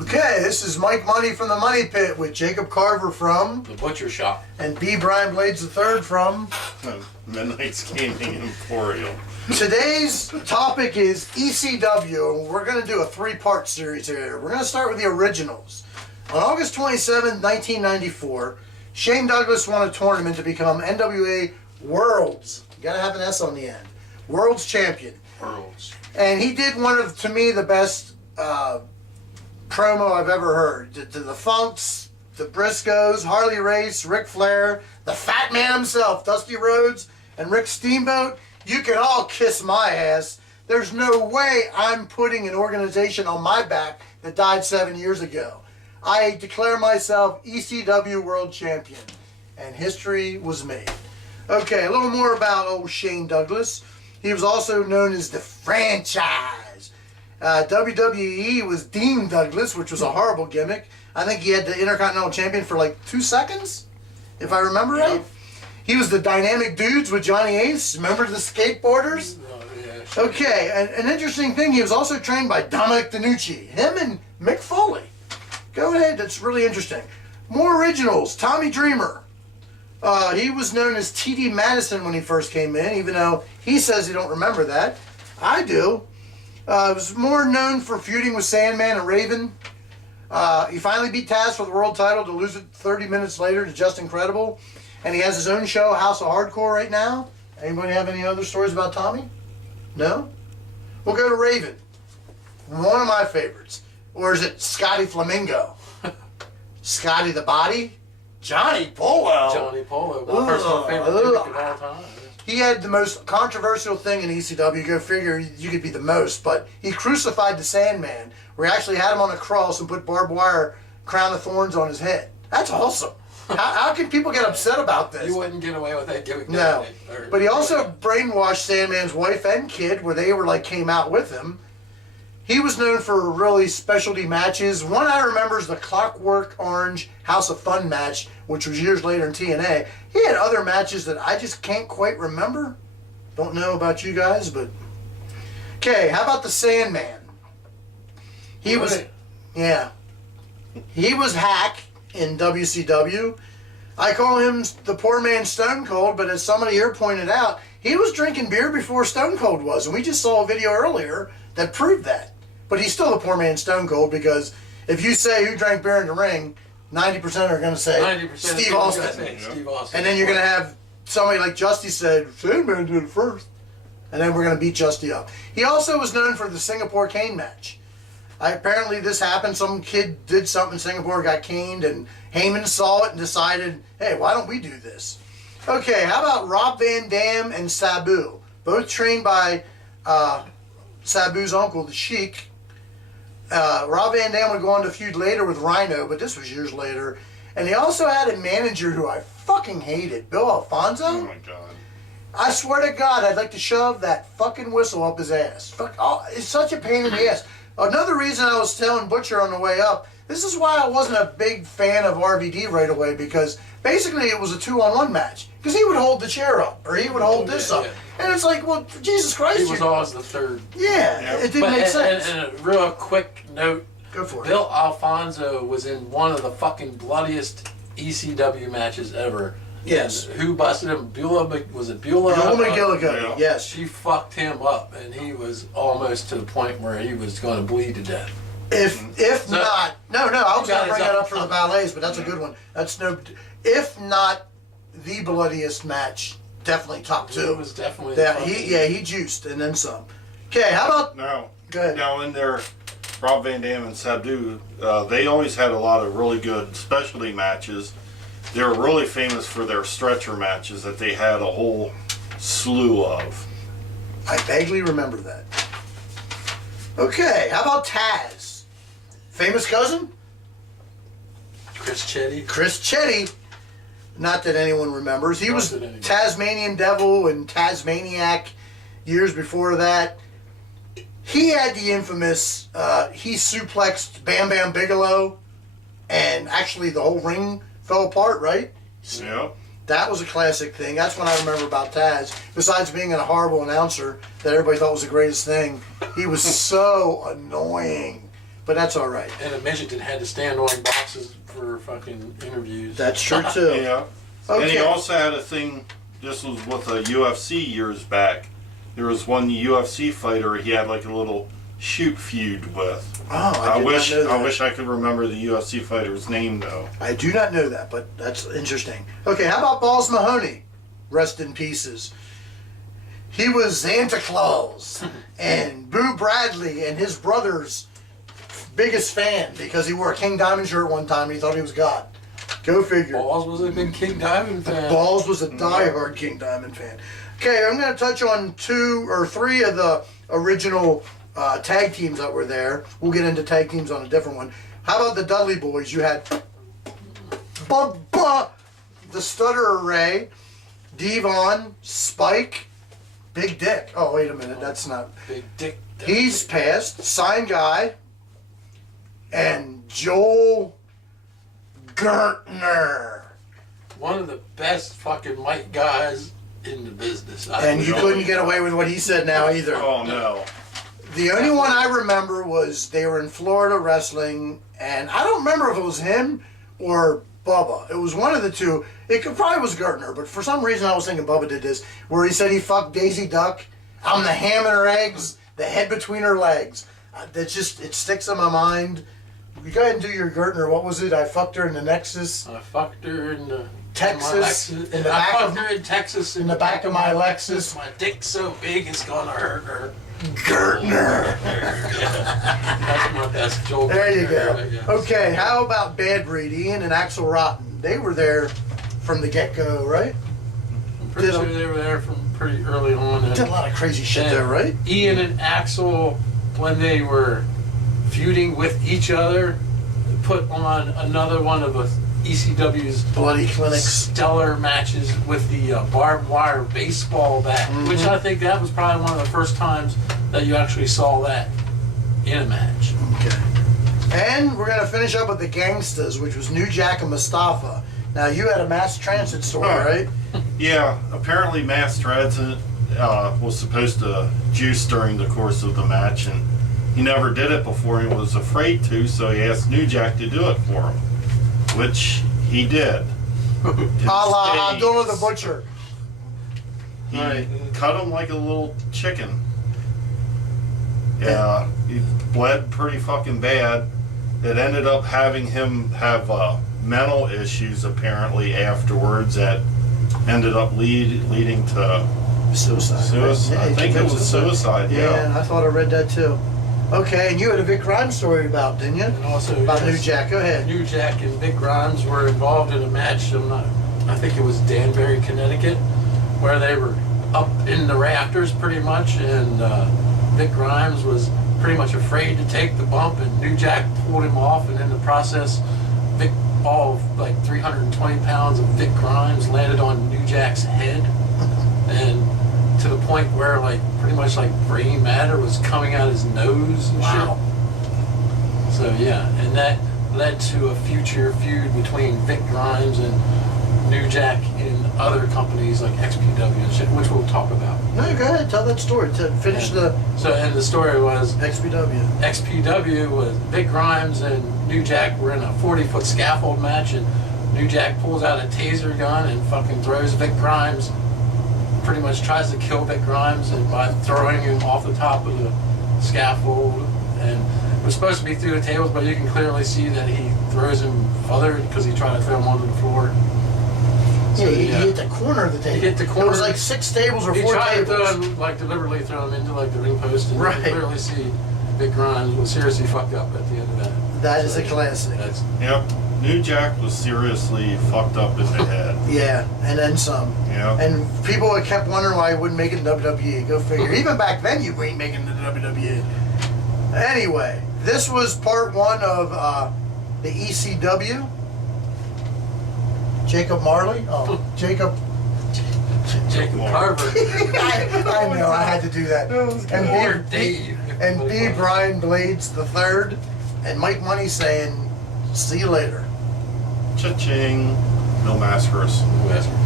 Okay, this is Mike Money from the Money Pit with Jacob Carver from The Butcher Shop. and B. Brian Blades III from Midnight's Gaming Emporium. Today's topic is ECW, and we're going to do a three-part series here. We're going to start with the originals. On August 27, 1994, Shane Douglas won a tournament to become NWA World's, you got to have an S on the end, World's Champion. World's. And he did one of, to me, the best promo I've ever heard. To the Funks, the Briscoes, Harley Race, Ric Flair, the Fat Man himself, Dusty Rhodes, and Rick Steamboat. You can all kiss my ass. There's no way I'm putting an organization on my back that died 7 years ago. I declare myself ECW World Champion, and history was made. Okay, a little more about old Shane Douglas. He was also known as the Franchise. WWE was Dean Douglas, which was a horrible gimmick. I think he had the Intercontinental Champion for like 2 seconds, if I remember right. He was the Dynamic Dudes with Johnny Ace. Remember the skateboarders? Oh, yeah, sure. Okay, an interesting thing, he was also trained by Dominic DeNucci. Him and Mick Foley. Go ahead, that's really interesting. More originals, Tommy Dreamer. He was known as T.D. Madison when he first came in, even though he says he don't remember that. I do. He was more known for feuding with Sandman and Raven. He finally beat Taz for the world title to lose it 30 minutes later to Just Incredible. And he has his own show, House of Hardcore, right now. Anybody have any other stories about Tommy? No? We'll go to Raven. One of my favorites. Or is it Scotty Flamingo? Scotty the Body? Johnny Polo. Johnny Polo, my personal favorite gimmick of all time. He had the most controversial thing in ECW. Go figure, you could be the most. But he crucified the Sandman, where he actually had him on a cross and put barbed wire crown of thorns on his head. That's awesome. How can people get upset about this? You wouldn't get away with that gimmick. No. But he also brainwashed Sandman's wife and kid, where they were like came out with him. He was known for really specialty matches. One I remember is the Clockwork Orange House of Fun match, which was years later in TNA. He had other matches that I just can't quite remember. Don't know about you guys, but... Okay, how about the Sandman? He was... Yeah. He was Hack in WCW. I call him the poor man Stone Cold, but as somebody here pointed out, he was drinking beer before Stone Cold was, and we just saw a video earlier that proved that. But he's still the poor man Stone Cold, because if you say who drank beer in the ring, 90% are going to say 90% Steve Austin. Steve Austin. And then you're going to have somebody like Justy said, Sandman did it first. And then we're going to beat Justy up. He also was known for the Singapore cane match. Apparently this happened. Some kid did something in Singapore, got caned, and Heyman saw it and decided, hey, why don't we do this? Okay, how about Rob Van Dam and Sabu? Both trained by Sabu's uncle, the Sheik. Rob Van Dam would go on to feud later with Rhino, but this was years later. And he also had a manager who I fucking hated, Bill Alfonso. Oh my God. I swear to God, I'd like to shove that fucking whistle up his ass. Fuck, oh, it's such a pain in the ass. Another reason I was telling Butcher on the way up, this is why I wasn't a big fan of RVD right away, because basically it was a 2-on-1 match. Because he would hold the chair up, or he would hold this up. And it's like, well, Jesus Christ. He was always the third. Yeah, it didn't make sense. And a real quick note, Go for it. Bill Alfonso was in one of the fucking bloodiest ECW matches ever. Yes. And who busted him? Was it Beulah? Beulah McGillicuddy, yeah. yes. She fucked him up, and he was almost to the point where he was going to bleed to death. If So- not, no, I was going to bring that up. up for the ballets, but that's a good one. That's no, if not the bloodiest match, definitely top 2. It was definitely. Yeah, he juiced and then some. Okay, how about? Now, Go ahead. now in their Rob Van Dam and Sabu, they always had a lot of really good specialty matches. They were really famous for their stretcher matches that they had a whole slew of. I vaguely remember that. Okay, how about Taz? Famous cousin? Chris Chetty. Chris Chetty. Not that anyone remembers. He Not was that anyone- Tasmanian Devil and Tasmaniac years before that. He had the infamous, he suplexed Bam Bam Bigelow, and actually the whole ring fell apart, right? Yeah. That was a classic thing. That's what I remember about Taz. Besides being a horrible announcer that everybody thought was the greatest thing, he was so annoying. but that's all right. And a midget that had to stand on boxes for fucking interviews. That's true too. Yeah. Okay. And he also had a thing, this was with a UFC years back. There was one UFC fighter he had like a little shoot feud with. Oh, I wish did not know that. I wish I could remember the UFC fighter's name though. I do not know that, but that's interesting. Okay, how about Balls Mahoney? Rest in pieces. He was Santa Claus, and Boo Bradley and his brother's biggest fan because he wore a King Diamond shirt one time and he thought he was God. Go figure. Balls was a big King Diamond fan. Balls was a diehard King Diamond fan. Okay, I'm going to touch on 2 or 3 of the original tag teams that were there. We'll get into tag teams on a different one. How about the Dudley Boys? You had Bubba, the Stutterer Ray, Devon, Spike, Big Dick. Oh, wait a minute. That's not. Big Dick. He's passed. Sign Guy. And Joel Gertner. One of the best fucking mic guys in the business. And you couldn't get away with what he said now either. Oh no. The only one I remember was they were in Florida wrestling, and I don't remember if it was him or Bubba. It was one of the two. Probably was Gertner, but for some reason I was thinking Bubba did this, where he said he fucked Daisy Duck. I'm the ham in her eggs, the head between her legs. That just, it sticks in my mind. You go ahead and do your Gertner. What was it? I fucked her in the Nexus. I fucked her in the Texas. in the back of her in Texas. In the back of my Lexus. My dick's so big it's gonna hurt her. Gertner. That's my best joke. There you right go. Okay, how about Bad Breed? Ian and Axel Rotten. They were there from the get-go, right? I'm pretty sure they were there from pretty early on. Did a lot of crazy shit there, right? Ian and Axel, when they were feuding with each other, put on another one of ECW's Bloody Clinics. stellar matches with the barbed wire baseball bat, which I think that was probably one of the first times that you actually saw that in a match. Okay. And we're going to finish up with the Gangstas, which was New Jack and Mustafa. Now, you had a mass transit story, right? Yeah, apparently mass transit was supposed to juice during the course of the match, and he never did it before. He was afraid to, so he asked New Jack to do it for him, which he did. A la Abdullah the Butcher. He cut him like a little chicken. Yeah, he bled pretty fucking bad. It ended up having him have mental issues apparently afterwards that ended up leading to Suicide. suicide. Yeah, I think it was suicide, Yeah, yeah. I thought I read that too. Okay, and you had a Vic Grimes story about, didn't you? And also, About yes, New Jack. Go ahead. New Jack and Vic Grimes were involved in a match. I think it was Danbury, Connecticut, where they were up in the rafters pretty much, and Vic Grimes was pretty much afraid to take the bump, and New Jack pulled him off, and in the process, all of like 320 pounds of Vic Grimes landed on New Jack's head, and to the point where like pretty much like brain matter was coming out his nose and Wow. shit. So yeah, and that led to a future feud between Vic Grimes and New Jack in other companies like XPW and shit, which we'll talk about. No, go ahead. Tell that story. Finish the And the story was XPW. XPW was Vic Grimes and New Jack were in a 40-foot scaffold match, and New Jack pulls out a taser gun and fucking throws Vic Grimes, pretty much tries to kill Vic Grimes and by throwing him off the top of the scaffold. And it was supposed to be through the tables, but you can clearly see that he throws him further because he tried to throw him onto the floor. Yeah, he hit the corner of the table. He hit the corner. It was like 6 tables or He 4 tried to tables. throw him, like deliberately throw him into like the ring post, and you Right. can clearly see Vic Grimes was seriously fucked up at the end of that. That is a classic. That's Yep. New Jack was seriously fucked up in the head. Yeah, and then some. Yeah. And people had kept wondering why he wouldn't make it in WWE. Go figure. Even back then, you ain't making it in WWE. Anyway, this was part 1 of the ECW. Jacob Marley? Oh, Jacob. Jacob Carver. I know, I had to do that. Or Dave. And B. Brian Blades III. And Mike Money saying, see you later. Cha-ching. No maskers. Who asked me?